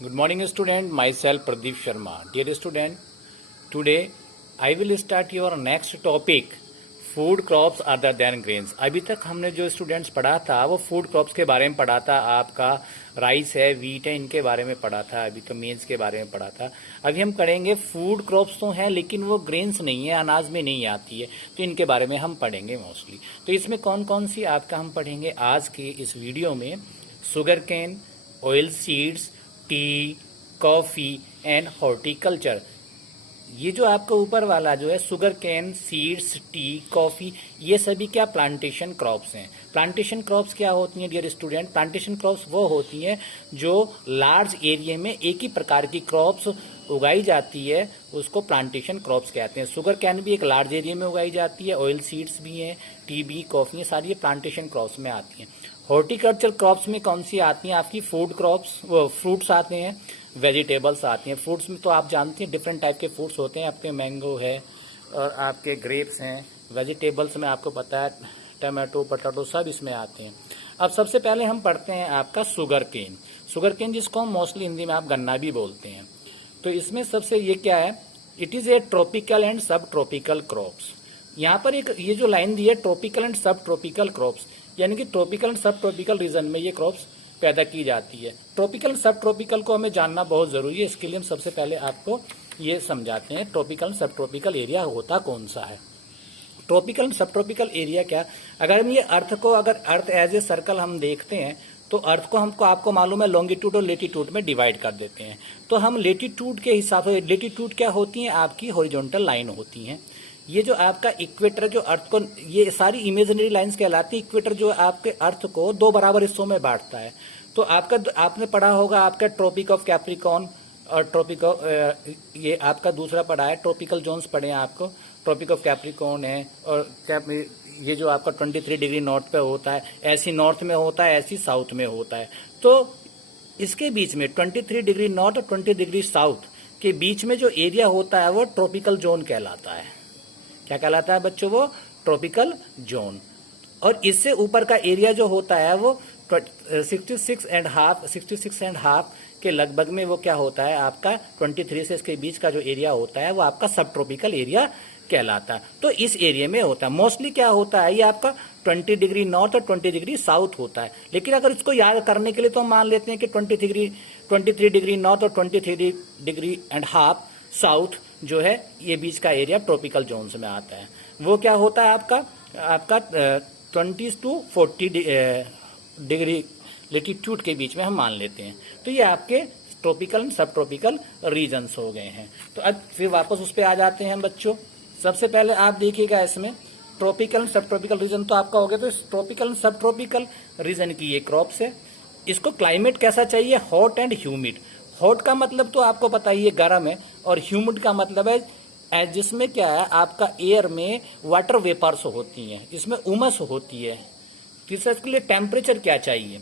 Good morning, student. Myself Pradeep Sharma. Dear student, today I will start your next topic, food crops other than grains. अभी तक हमने जो students पढ़ा था वो फूड क्रॉप्स के बारे में पढ़ा था। आपका राइस है, वीट है, इनके बारे में पढ़ा था। अभी तो मेन्स के बारे में पढ़ा था। अभी हम पढ़ेंगे फूड क्रॉप्स तो हैं लेकिन वो ग्रेन्स नहीं है, अनाज में नहीं आती है, तो इनके बारे में हम पढ़ेंगे मोस्टली। तो इसमें कौन कौन सी आपका हम पढ़ेंगे आज के इस वीडियो में, sugar cane, oil seeds, tea, coffee and horticulture. ये जो आपका ऊपर वाला जो है sugar cane, seeds, tea, coffee, ये सभी क्या प्लांटेशन क्रॉप्स हैं। प्लांटेशन क्रॉप्स क्या होती हैं डियर स्टूडेंट? प्लांटेशन क्रॉप्स वो होती हैं जो लार्ज एरिया में एक ही प्रकार की क्रॉप्स उगाई जाती है, उसको प्लांटेशन क्रॉप्स कहते हैं। शुगर कैन भी एक लार्ज एरिया में उगाई जाती है, ऑयल सीड्स भी हैं, टी भी, कॉफी, ये सारी ये प्लांटेशन क्रॉप्स में आती हैं। हॉर्टिकल्चर क्रॉप्स में कौन सी आती हैं? आपकी फूड क्रॉप्स, फ्रूट्स आते हैं, वेजिटेबल्स आती हैं। फ्रूट्स में तो आप जानते हैं डिफरेंट टाइप के फ्रूट्स होते हैं, आपके मैंगो है और आपके ग्रेप्स हैं। वेजिटेबल्स में आपको पता है टमाटो, पोटैटो सब इसमें आते हैं। अब सबसे पहले हम पढ़ते हैं आपका शुगर केन। शुगर केन जिसको हम मोस्टली हिंदी में आप गन्ना भी बोलते हैं। तो इसमें सबसे ये क्या है, it is a tropical and sub tropical crops. यहाँ पर एक ये जो लाइन दी है tropical and sub tropical crops, यानी कि tropical and sub tropical region में ये क्रॉप्स पैदा की जाती है। ट्रॉपिकल सब ट्रॉपिकल को हमें जानना बहुत जरूरी है, इसके लिए हम सबसे पहले आपको ये समझाते हैं ट्रॉपिकल सब ट्रॉपिकल एरिया होता कौन सा है। Tropical and sub tropical area क्या, अगर हम ये अर्थ को, अगर अर्थ एज ए सर्कल हम देखते हैं तो अर्थ को हमको आपको मालूम है लॉन्गिट्यूड और लेटीट्यूड में डिवाइड कर देते हैं। तो हम लेटीट्यूड के हिसाब से, लेटीट्यूड क्या होती है आपकी हॉरिजॉन्टल लाइन होती हैं। ये जो आपका इक्वेटर जो अर्थ को, ये सारी इमेजिनरी लाइंस कहलाती है। इक्वेटर जो आपके अर्थ को दो बराबर हिस्सों में बांटता है। तो आपका, आपने पढ़ा होगा आपका ट्रॉपिक ऑफ कैप्रिकॉर्न और ट्रॉपिक ऑफ, ये आपका दूसरा पढ़ा है, ट्रॉपिकल जोन्स पढ़े हैं आपको। ट्रॉपिक ऑफ कैप्रिकॉर्न है और ये जो आपका 23 डिग्री नॉर्थ पे होता है, ऐसी नॉर्थ में होता है, ऐसी साउथ में होता है। तो इसके बीच में 23 डिग्री नॉर्थ और 20 डिग्री साउथ के बीच में जो एरिया होता है वो ट्रॉपिकल जोन कहलाता है। क्या कहलाता है बच्चों? वो ट्रॉपिकल जोन। और इससे ऊपर का एरिया जो होता है वो 66.5 के लगभग में वो क्या होता है आपका 23 से इसके बीच का जो एरिया होता है वो आपका सब ट्रॉपिकल एरिया कहलाता है। तो इस एरिया में होता है मोस्टली क्या होता है, ये आपका 20 डिग्री नॉर्थ और 20 डिग्री साउथ होता है। लेकिन अगर इसको याद करने के लिए तो हम मान लेते हैं कि 23 डिग्री नॉर्थ और 23 डिग्री एंड हाफ साउथ जो है ये बीच का एरिया ट्रॉपिकल जोन्स में आता है। वो क्या होता है आपका 20 to 40 डिग्री लेटीट्यूड के बीच में हम मान लेते हैं। तो ये आपके tropical and sub tropical regions हो गए हैं। तो अब फिर वापस उस पर आ जाते हैं बच्चों। सबसे पहले आप देखिएगा इसमें tropical and sub tropical region तो आपका हो गया। तो इस tropical and sub tropical region की ये क्रॉप्स है। इसको क्लाइमेट कैसा चाहिए? Hot and humid. हॉट का मतलब तो आपको पता ही है गर्म है, और ह्यूमिड का मतलब है जिसमें क्या है आपका एयर में वाटर वेपर्स होती हैं, इसमें उमस होती है। तीसरा इसके लिए टेम्परेचर क्या चाहिए,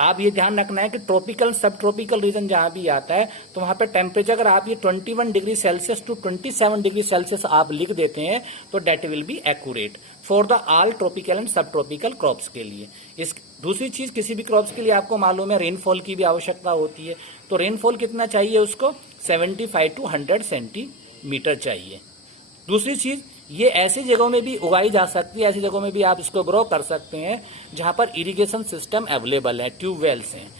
आप ये ध्यान रखना है कि ट्रॉपिकल सब ट्रॉपिकल रीजन जहां भी आता है तो वहां पे टेम्परेचर अगर आप ये 21 degree Celsius to 27 degree Celsius आप लिख देते हैं तो that will be accurate for the all tropical and sub tropical crops के लिए। इस दूसरी चीज, किसी भी क्रॉप्स के लिए आपको मालूम है रेनफॉल की भी आवश्यकता होती है। तो रेनफॉल कितना चाहिए उसको? 75 to 100 सेंटीमीटर चाहिए। दूसरी चीज, ये ऐसी जगहों में भी उगाई जा सकती है, ऐसी जगहों में भी आप इसको ग्रो कर सकते हैं जहां पर इरिगेशन सिस्टम अवेलेबल है, ट्यूबवेल्स हैं,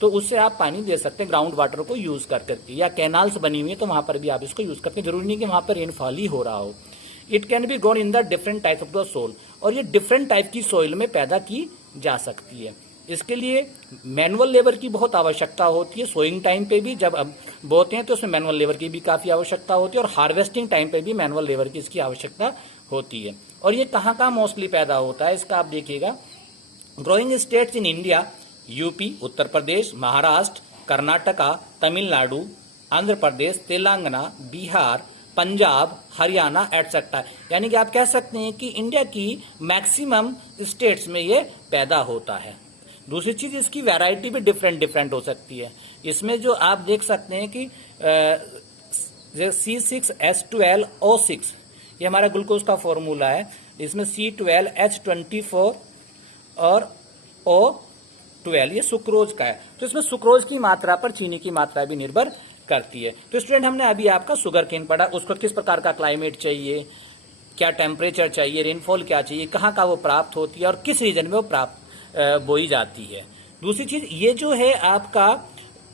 तो उससे आप पानी दे सकते हैं ग्राउंड वाटर को यूज कर करके, या कैनाल्स बनी हुई है तो वहां पर भी आप इसको यूज करते हैं। जरूरी नहीं कि वहां पर रेनफॉल ही हो रहा हो। It can be grown in the different type of the soil, और ये डिफरेंट टाइप की सोइल में पैदा की जा सकती है। इसके लिए मैनुअल लेबर की बहुत आवश्यकता होती है। सोइंग टाइम पे भी जब अब बोते हैं तो उसमें मैनुअल लेबर की भी काफी आवश्यकता होती है, और हार्वेस्टिंग टाइम पे भी मैनुअल लेबर की इसकी आवश्यकता होती है। और ये कहाँ कहाँ मोस्टली पैदा होता है इसका आप देखिएगा। Growing states in India, UP, Uttar Pradesh, Maharashtra, Karnataka, Tamil Nadu, Andhra Pradesh, Telangana, Bihar, Punjab, Haryana etcetera. यानी कि आप कह सकते हैं कि इंडिया की मैक्सिमम स्टेट्स में ये पैदा होता है। दूसरी चीज, इसकी वैरायटी भी डिफरेंट हो सकती है। इसमें जो आप देख सकते हैं कि C6H12O6 ये हमारा ग्लूकोज का फॉर्मूला है। इसमें C12H24 और 12 ये सुक्रोज का है। तो इसमें सुक्रोज की मात्रा पर चीनी की मात्रा भी निर्भर करती है। तो स्टूडेंट हमने अभी आपका शुगर केन पढ़ा, उसको किस प्रकार का क्लाइमेट चाहिए, क्या टेम्परेचर चाहिए, रेनफॉल क्या चाहिए, कहाँ का वो प्राप्त होती है और किस रीजन में वो प्राप्त बोई जाती है। दूसरी चीज ये जो है आपका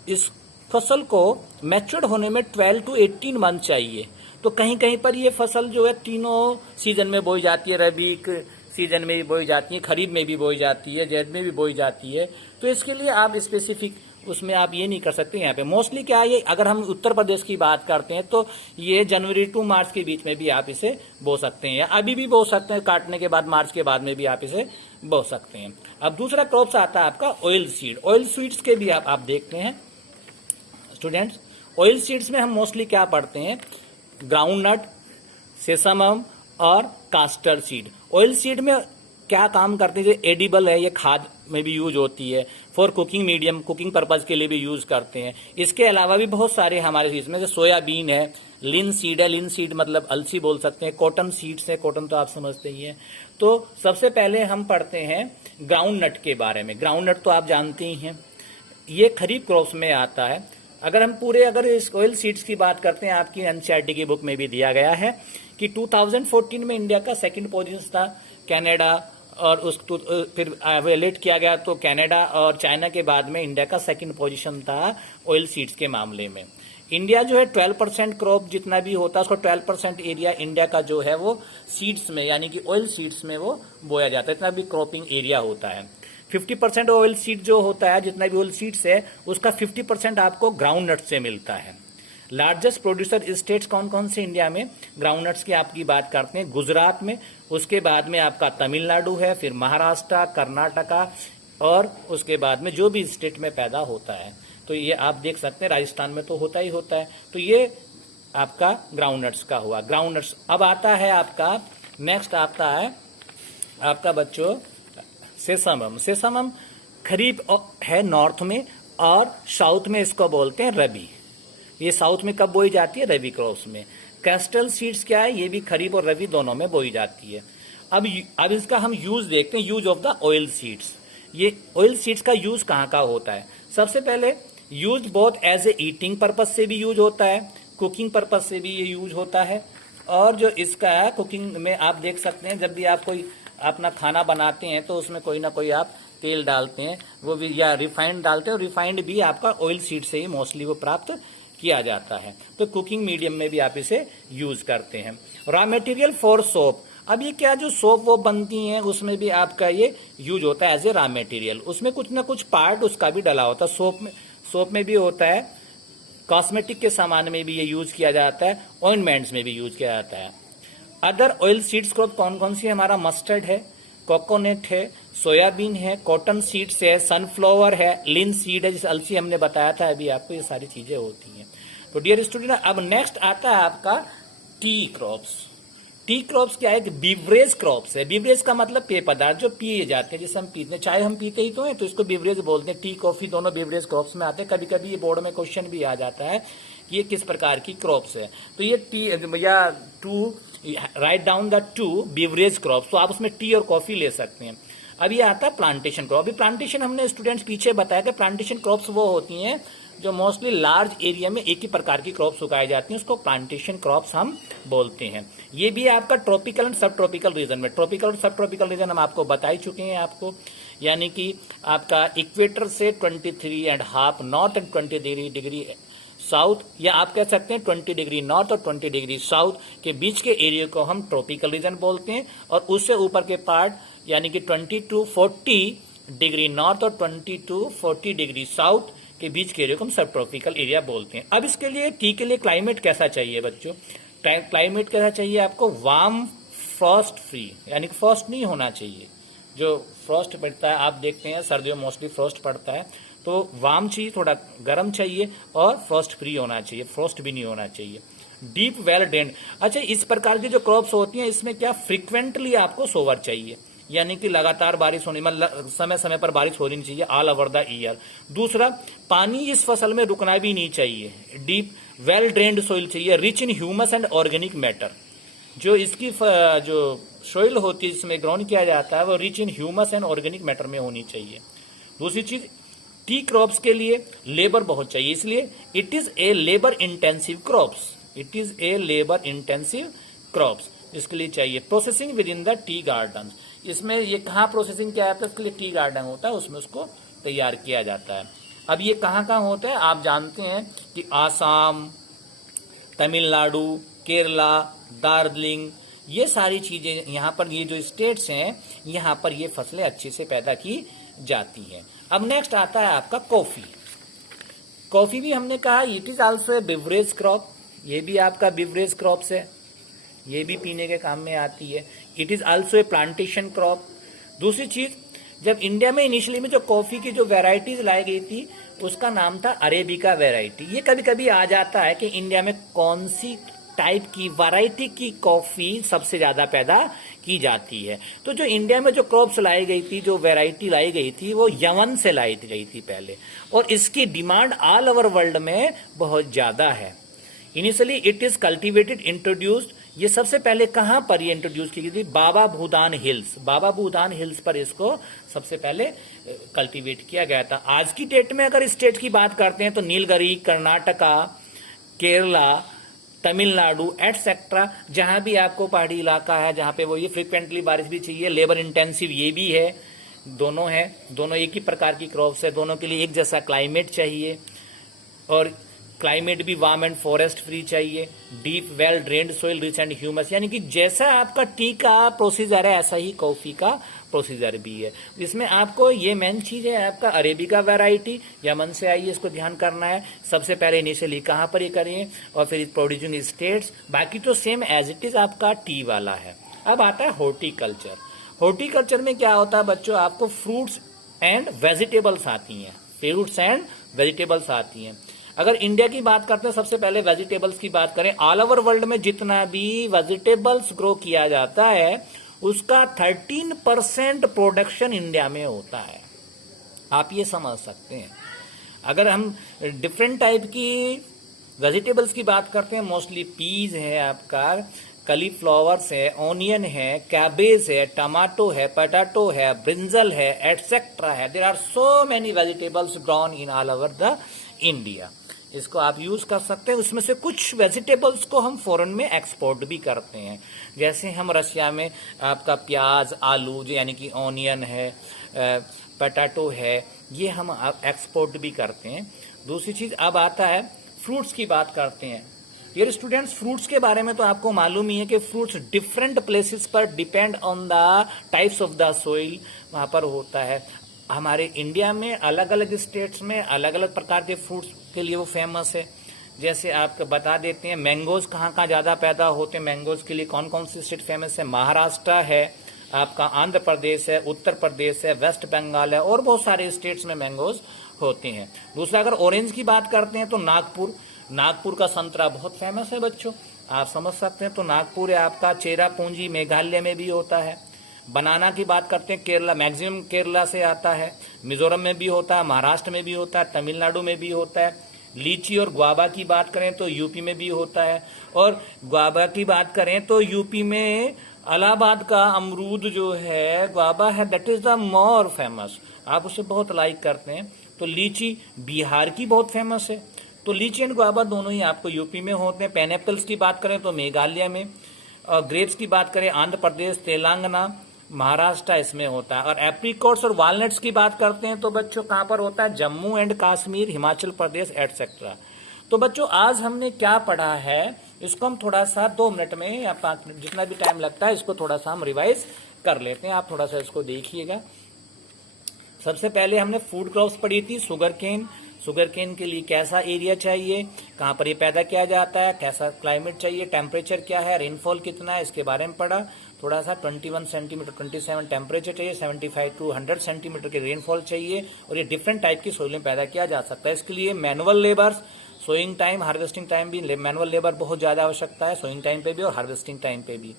इस फसल को मैच्योर्ड होने में 12 to 18 मंथ चाहिए। तो कहीं कहीं पर ये फसल जो है तीनों सीजन में बोई जाती है, रबी सीजन में भी बोई जाती है, खरीफ में भी बोई जाती है, जैद में भी बोई जाती है। तो इसके लिए आप स्पेसिफिक उसमें आप ये नहीं कर सकते। यहाँ पे मोस्टली क्या है, अगर हम उत्तर प्रदेश की बात करते हैं तो ये जनवरी टू मार्च के बीच में भी आप इसे बो सकते हैं, या अभी भी बो सकते हैं, काटने के बाद मार्च के बाद में भी आप इसे बो सकते हैं। अब दूसरा क्रॉप्स आता है आपका ऑयल सीड। ऑयल सीड्स के भी आप देखते हैं स्टूडेंट्स। ऑयल सीड्स में हम मोस्टली क्या पढ़ते हैं, ग्राउंड नट, सेसमम और कास्टर सीड। ऑयल सीड में क्या काम करते हैं, जो एडिबल है, ये खाद में भी यूज होती है, for cooking medium, cooking purpose के लिए भी यूज करते हैं। इसके अलावा भी बहुत सारे हमारे इसमें से सोयाबीन है, लिन सीड है, लिन सीड मतलब अलसी बोल सकते हैं, कॉटन सीड्स है, कॉटन तो आप समझते ही हैं। तो सबसे पहले हम पढ़ते हैं ग्राउंड नट के बारे में। ग्राउंड नट तो आप जानते ही हैं, ये खरीफ क्रॉप्स में आता है। अगर इस ऑयल सीड्स की बात करते हैं, आपकी एनसीईआरटी की बुक में भी दिया गया है कि 2014 में इंडिया का सेकंड पोजीशन था, कनाडा और फिर एवेलेट किया गया तो कनाडा और चाइना के बाद में इंडिया का सेकंड पोजीशन था ऑयल सीड्स के मामले में। इंडिया जो है 12% क्रॉप जितना भी होता है उसको 12% एरिया इंडिया का जो है वो सीड्स में यानी कि ऑयल सीड्स में वो बोया जाता है, इतना भी क्रॉपिंग एरिया होता है। 50% ऑयल सीड जो होता है, जितना भी ऑयल सीड्स है उसका 50% आपको ग्राउंड नट से मिलता है। लार्जेस्ट प्रोड्यूसर स्टेट्स कौन कौन से इंडिया में ग्राउंड नट्स की आपकी बात करते हैं, गुजरात में, उसके बाद में आपका तमिलनाडु है, फिर महाराष्ट्र, कर्नाटका और उसके बाद में जो भी स्टेट में पैदा होता है। तो ये आप देख सकते हैं राजस्थान में तो होता ही होता है। तो ये आपका ग्राउंड नट्स का हुआ। ग्राउंड नट्स अब आता है आपका नेक्स्ट आता है आपका बच्चों सेसमम। सेसमम खरीफ है नॉर्थ में और साउथ में इसको बोलते हैं रबी। ये साउथ में कब बोई जाती है, रबी क्रॉप्स में। कैस्टल सीड्स क्या है, ये भी खरीफ और रबी दोनों में बोई जाती है। अब इसका हम यूज देखते हैं, use of the oil seeds. ये ऑयल सीड्स का यूज कहाँ का होता है, सबसे पहले use both as a eating purpose से भी यूज होता है, कुकिंग पर्पज से भी ये यूज होता है। और जो इसका कुकिंग में आप देख सकते हैं, जब भी आप कोई अपना खाना बनाते हैं तो उसमें कोई ना कोई आप तेल डालते हैं, वो भी या रिफाइंड डालते हैं, और रिफाइंड भी आपका ऑयल सीड से ही मोस्टली वो प्राप्त किया जाता है। तो कुकिंग मीडियम में भी आप इसे यूज करते हैं। रॉ मटेरियल फॉर सोप, अब ये क्या जो सोप वो बनती हैं उसमें भी आपका ये यूज होता है एज ए रॉ मटेरियल। उसमें कुछ ना कुछ पार्ट उसका भी डला होता है, सोप में भी होता है, कॉस्मेटिक के सामान में भी ये यूज किया जाता है, ऑइंटमेंट्स में भी यूज किया जाता है। अदर ऑयल सीड्स क्रॉप कौन कौन सी है, हमारा मस्टर्ड है, कोकोनट है, सोयाबीन है, कॉटन सीड्स है, सनफ्लावर है, लिन सीड है, जैसे अलसी हमने बताया था अभी आपको, ये सारी चीजें होती हैं। तो डियर स्टूडेंट अब नेक्स्ट आता है आपका टी क्रॉप्स। टी क्रॉप्स क्या है, बीवरेज क्रॉप्स है। बीवरेज का मतलब पेय पदार्थ जो पिए जाते हैं, जैसे हम पीते हैं, चाय हम पीते ही तो हैं, तो इसको बीवरेज बोलते हैं। टी कॉफी दोनों बीवरेज क्रॉप्स में आते हैं। कभी कभी ये बोर्ड में क्वेश्चन भी आ जाता है कि ये किस प्रकार की क्रॉप्स है। तो ये टी या to write down the two beverage crops, तो आप उसमें टी और कॉफी ले सकते हैं। अब ये आता है प्लांटेशन क्रॉप। अभी प्लांटेशन हमने स्टूडेंट्स पीछे बताया कि प्लांटेशन क्रॉप्स वो होती हैं जो मोस्टली लार्ज एरिया में एक ही प्रकार की क्रॉप्स उगाई जाती हैं, उसको प्लांटेशन क्रॉप्स हम बोलते हैं। ये भी आपका tropical and sub tropical region में, ट्रॉपिकल और सब ट्रॉपिकल रीजन हम आपको बता ही चुके हैं आपको, यानी कि आपका इक्वेटर से 23.5 नॉर्थ एंड 20 डिग्री साउथ, या आप कह सकते हैं 20 डिग्री नॉर्थ और 20 डिग्री साउथ के बीच के एरिया को हम ट्रॉपिकल रीजन बोलते हैं। और उससे ऊपर के पार्ट यानी कि 20 to 40 डिग्री नॉर्थ और 20 to 40 डिग्री साउथ के बीच के एरिया को हम सब ट्रॉपिकल एरिया बोलते हैं। अब इसके लिए टी के लिए क्लाइमेट कैसा चाहिए बच्चों, क्लाइमेट कैसा चाहिए आपको, वार्म फ्रॉस्ट फ्री, यानी कि फ्रॉस्ट नहीं होना चाहिए। जो फ्रॉस्ट पड़ता है आप देखते हैं सर्दियों में मोस्टली फ्रॉस्ट पड़ता है, तो वार्म चाहिए, थोड़ा गर्म चाहिए, और फ्रॉस्ट फ्री होना चाहिए, फ्रॉस्ट भी नहीं होना चाहिए। डीप वेल ड्रेन्ड, अच्छा इस प्रकार की जो क्रॉप्स होती हैं इसमें क्या फ्रिक्वेंटली आपको सोवर चाहिए, यानी कि लगातार बारिश होनी, मतलब समय समय पर बारिश होनी चाहिए ऑल ओवर द ईयर। दूसरा, पानी इस फसल में रुकना भी नहीं चाहिए। डीप वेल ड्रेन्ड सोइल चाहिए, rich in humus and organic matter. जो इसकी जो सोइल होती है जिसमें ग्राउंड किया जाता है वो rich in humus and organic matter में होनी चाहिए। दूसरी चीज, टी क्रॉप्स के लिए लेबर बहुत चाहिए, इसलिए it is a labour intensive crops, it is a labour intensive crops, इसके लिए चाहिए processing with in the tea garden. इसमें ये कहाँ प्रोसेसिंग किया जाता है, इसके लिए टी गार्डन होता है, उसमें उसको तैयार किया जाता है। अब ये कहाँ कहाँ होता है, आप जानते हैं कि आसाम, तमिलनाडु, केरला, दार्जिलिंग, ये सारी चीजें यहाँ पर, ये जो स्टेट्स हैं यहाँ पर ये फसलें अच्छे से पैदा की जाती हैं। अब नेक्स्ट आता है आपका कॉफी। कॉफी भी हमने कहा it is also a beverage crop, ये भी आपका बिवरेज क्रॉप्स है, ये भी पीने के काम में आती है। It is also a plantation crop. दूसरी चीज, जब इंडिया में इनिशियली में जो कॉफी की जो वेराइटीज लाई गई थी उसका नाम था अरेबिका वेराइटी। ये कभी कभी आ जाता है कि इंडिया में कौन सी टाइप की वैरायटी की कॉफी सबसे ज्यादा पैदा की जाती है। तो जो इंडिया में जो क्रॉप्स लाई गई थी, जो वैरायटी लाई गई थी, वो यमन से लाई गई थी पहले, और इसकी डिमांड ऑल ओवर वर्ल्ड में बहुत ज्यादा है। Initially it is cultivated introduced, ये सबसे पहले कहां पर ये इंट्रोड्यूस की गई थी, बाबा भूदान हिल्स, बाबा भूदान हिल्स पर इसको सबसे पहले कल्टीवेट किया गया था। आज की डेट में अगर स्टेट की बात करते हैं तो नीलगिरी, कर्नाटका, केरला, तमिलनाडु एटसेट्रा, जहां भी आपको पहाड़ी इलाका है जहां पे वो ये फ्रिक्वेंटली बारिश भी चाहिए, लेबर इंटेंसिव ये भी है, दोनों है, दोनों एक ही प्रकार की क्रॉप्स है, दोनों के लिए एक जैसा क्लाइमेट चाहिए, और क्लाइमेट भी वार्म एंड फॉरेस्ट फ्री चाहिए, deep well drained soil rich and humus, यानी कि जैसा आपका टी का प्रोसीजर है ऐसा ही कॉफी का प्रोसीजर भी है। इसमें आपको ये मेन चीज है आपका अरेबिका वैरायटी, यमन से आई है, इसको ध्यान करना है। सबसे पहले इनिशियली कहां पर ये करें और फिर प्रोड्यूसिंग स्टेट्स, बाकी तो सेम एज इट इज आपका टी वाला है। अब आता है हॉर्टिकल्चर। हॉर्टिकल्चर में क्या होता है बच्चों, आपको फ्रूट्स एंड वेजिटेबल्स आती हैं, फ्रूट्स एंड वेजिटेबल्स आती हैं। अगर इंडिया की बात करते हैं, सबसे पहले वेजिटेबल्स की बात करें, ऑल ओवर वर्ल्ड में जितना भी वेजिटेबल्स ग्रो किया जाता है उसका 13% प्रोडक्शन इंडिया में होता है। आप ये समझ सकते हैं। अगर हम डिफरेंट टाइप की वेजिटेबल्स की बात करते हैं, मोस्टली पीज है आपका, कलीफ्लावर्स है, ऑनियन है, कैबेज है, टमाटो है, पोटैटो है, ब्रिंजल है, एटसेट्रा है। There are so many vegetables grown in all over the India. इसको आप यूज कर सकते हैं। उसमें से कुछ वेजिटेबल्स को हम फॉरेन में एक्सपोर्ट भी करते हैं, जैसे हम रशिया में आपका प्याज, आलू जो यानी कि ऑनियन है, पोटैटो है, ये हम एक्सपोर्ट भी करते हैं। दूसरी चीज अब आता है फ्रूट्स की बात करते हैं। डियर स्टूडेंट्स, फ्रूट्स के बारे में तो आपको मालूम ही है कि फ्रूट्स डिफरेंट प्लेसेस पर depend on the types of the soil वहां पर होता है। हमारे इंडिया में अलग अलग स्टेट्स में अलग अलग प्रकार के फ्रूट्स के लिए वो फेमस है। जैसे आपको बता देते हैं मैंगोज कहाँ कहाँ ज्यादा पैदा होते हैं, मैंगोज के लिए कौन कौन सी स्टेट फेमस है, महाराष्ट्र है आपका, आंध्र प्रदेश है, उत्तर प्रदेश है, वेस्ट बंगाल है, और बहुत सारे स्टेट्स में मैंगोज होते हैं। दूसरा अगर ऑरेंज की बात करते हैं तो नागपुर, नागपुर का संतरा बहुत फेमस है बच्चों, आप समझ सकते हैं। तो नागपुर है आपका, चेरापूंजी मेघालय में भी होता है। बनाना की बात करते हैं, केरला, मैक्सिमम केरला से आता है, मिजोरम में भी होता है, महाराष्ट्र में भी होता है, तमिलनाडु में भी होता है। लीची और गुआवा की बात करें तो यूपी में भी होता है, और गुआवा की बात करें तो यूपी में इलाहाबाद का अमरूद जो है गुआवा है, that is the more famous, आप उसे बहुत लाइक करते हैं। तो लीची बिहार की बहुत फेमस है। तो लीची एंड गुआवा दोनों ही आपको यूपी में होते हैं। पाइनएप्पल्स की बात करें तो मेघालय में, और ग्रेप्स की बात करें आंध्र प्रदेश, तेलंगाना, महाराष्ट्र इसमें होता है। और एप्रिकॉट्स और वॉलनट्स की बात करते हैं तो बच्चों कहां पर होता है, जम्मू एंड कश्मीर, हिमाचल प्रदेश एटसेट्रा। तो बच्चों आज हमने क्या पढ़ा है, इसको हम थोड़ा सा 2 मिनट में या 5 मिनट जितना भी टाइम लगता है इसको थोड़ा सा हम रिवाइज कर लेते हैं। आप थोड़ा सा इसको देखिएगा। सबसे पहले हमने फूड क्रॉप्स पढ़ी थी, शुगर केन। शुगर केन के लिए कैसा एरिया चाहिए, कहाँ पर ये पैदा किया जाता है, कैसा क्लाइमेट चाहिए, टेम्परेचर क्या है, रेनफॉल कितना है, इसके बारे में पढ़ा थोड़ा सा। 21 सेंटीमीटर 27 टेम्परेचर चाहिए, 75 टू 100 सेंटीमीटर की रेनफॉल चाहिए, और ये डिफरेंट टाइप की सोइल में पैदा किया जा सकता है। इसके लिए manual labours, sowing time, harvesting time भी मैनुअल लेबर बहुत ज्यादा आवश्यकता है, सोइंग टाइम पे भी और हार्वेस्टिंग टाइम पे भी।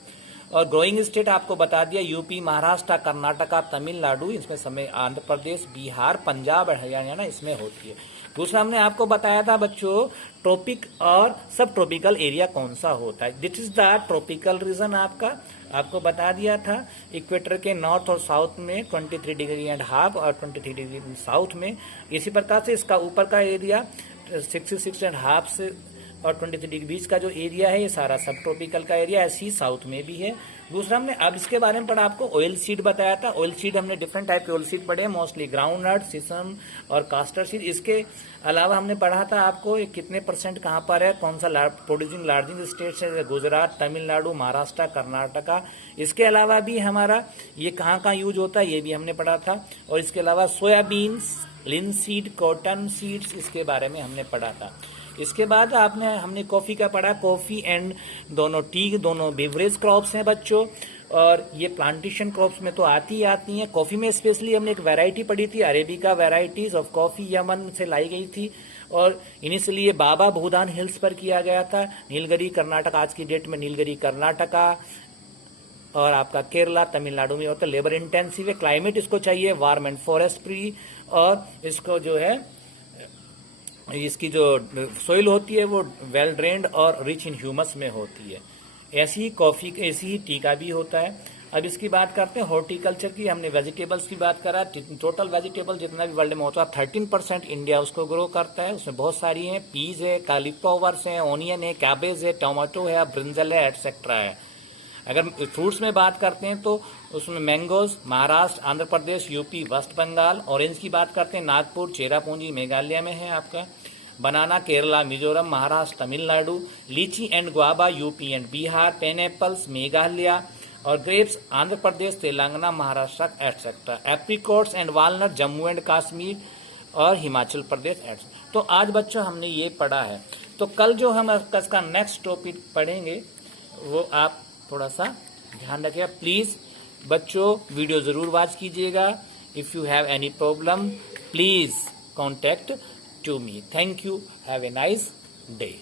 और ग्रोइंग स्टेट आपको बता दिया, यूपी, महाराष्ट्र, कर्नाटका, तमिलनाडु, इसमें समय आंध्र प्रदेश, बिहार, पंजाब और हरियाणा इसमें होती है। दूसरा हमने आपको बताया था बच्चों ट्रॉपिक और सब ट्रॉपिकल एरिया कौन सा होता है। This is the tropical region आपको बता दिया था। इक्वेटर के नॉर्थ और साउथ में 23 डिग्री एंड हाफ और 23 डिग्री साउथ में। इसी प्रकार से इसका ऊपर का एरिया 66 एंड हाफ से और 23 डिग्री बीच का जो एरिया है ये सारा सब ट्रॉपिकल का एरिया, ऐसी साउथ में भी है। दूसरा हमने अब इसके बारे में पढ़ा, आपको ऑयल सीड बताया था। ऑयल सीड हमने डिफरेंट टाइप के ऑयल सीड पढ़े, मोस्टली ग्राउंड नट, सिसम और कास्टर सीड। इसके अलावा हमने पढ़ा था आपको ये कितने परसेंट कहाँ पर है, कौन सा प्रोड्यूसिंग लार्जिंग स्टेट्स है, गुजरात, तमिलनाडु, महाराष्ट्र, कर्नाटका। इसके अलावा भी हमारा ये कहाँ कहाँ यूज होता है ये भी हमने पढ़ा था। और इसके अलावा सोयाबीन्स, लिनसीड, कॉटन सीड्स, इसके बारे में हमने पढ़ा था। इसके बाद हमने कॉफी का पढ़ा। कॉफी एंड दोनों टी दोनों बेवरेज क्रॉप्स हैं बच्चों, और ये प्लांटेशन क्रॉप्स में तो आती ही आती हैं। कॉफी में स्पेशली हमने एक वैरायटी पढ़ी थी, arabica varieties of coffee, Yemen से लाई गई थी और इनिशियली ये बाबा भूदान हिल्स पर किया गया था। नीलगिरी कर्नाटक, आज की डेट में नीलगिरी कर्नाटका और आपका केरला, तमिलनाडु में होता है। लेबर इंटेंसिव है, क्लाइमेट इसको चाहिए वार्म एंड फॉरेस्ट फ्री, और इसको जो है इसकी जो सोइल होती है वो वेल ड्रेन्ड और रिच इन ह्यूमस में होती है। ऐसी ही कॉफी, ऐसी ही टी का भी होता है। अब इसकी बात करते हैं हॉर्टिकल्चर की। हमने वेजिटेबल्स की बात करा, टोटल वेजिटेबल जितना भी वर्ल्ड में होता है 13% इंडिया उसको ग्रो करता है। उसमें बहुत सारी हैं, पीज है, कालीफ्लावर्स है, ऑनियन है, कैबेज है, टोमेटो है, ब्रिंजल है, एटसेट्रा है। अगर फ्रूट्स में बात करते हैं तो उसमें mangoes Maharashtra, Andhra Pradesh, UP, waste Bengal. Orange की बात करते हैं नागपुर, चेरापूंजी मेघालय में है आपका। बनाना Kerala, Mizoram, Maharashtra, Tamil Nadu. Lychee and guava UP and Bihar. Pineapples Meghalaya और grapes Andhra Pradesh, Telangana, Maharashtra etcetera. Apricots and walnut Jammu and Kashmir और हिमाचल प्रदेश एटसेट्रा। तो आज बच्चों हमने ये पढ़ा है। तो कल जो हम इसका नेक्स्ट टॉपिक पढ़ेंगे वो आप थोड़ा सा ध्यान रखिएगा प्लीज बच्चों। वीडियो जरूर वॉच कीजिएगा। If you have any problem please contact to me. Thank you. Have a nice day.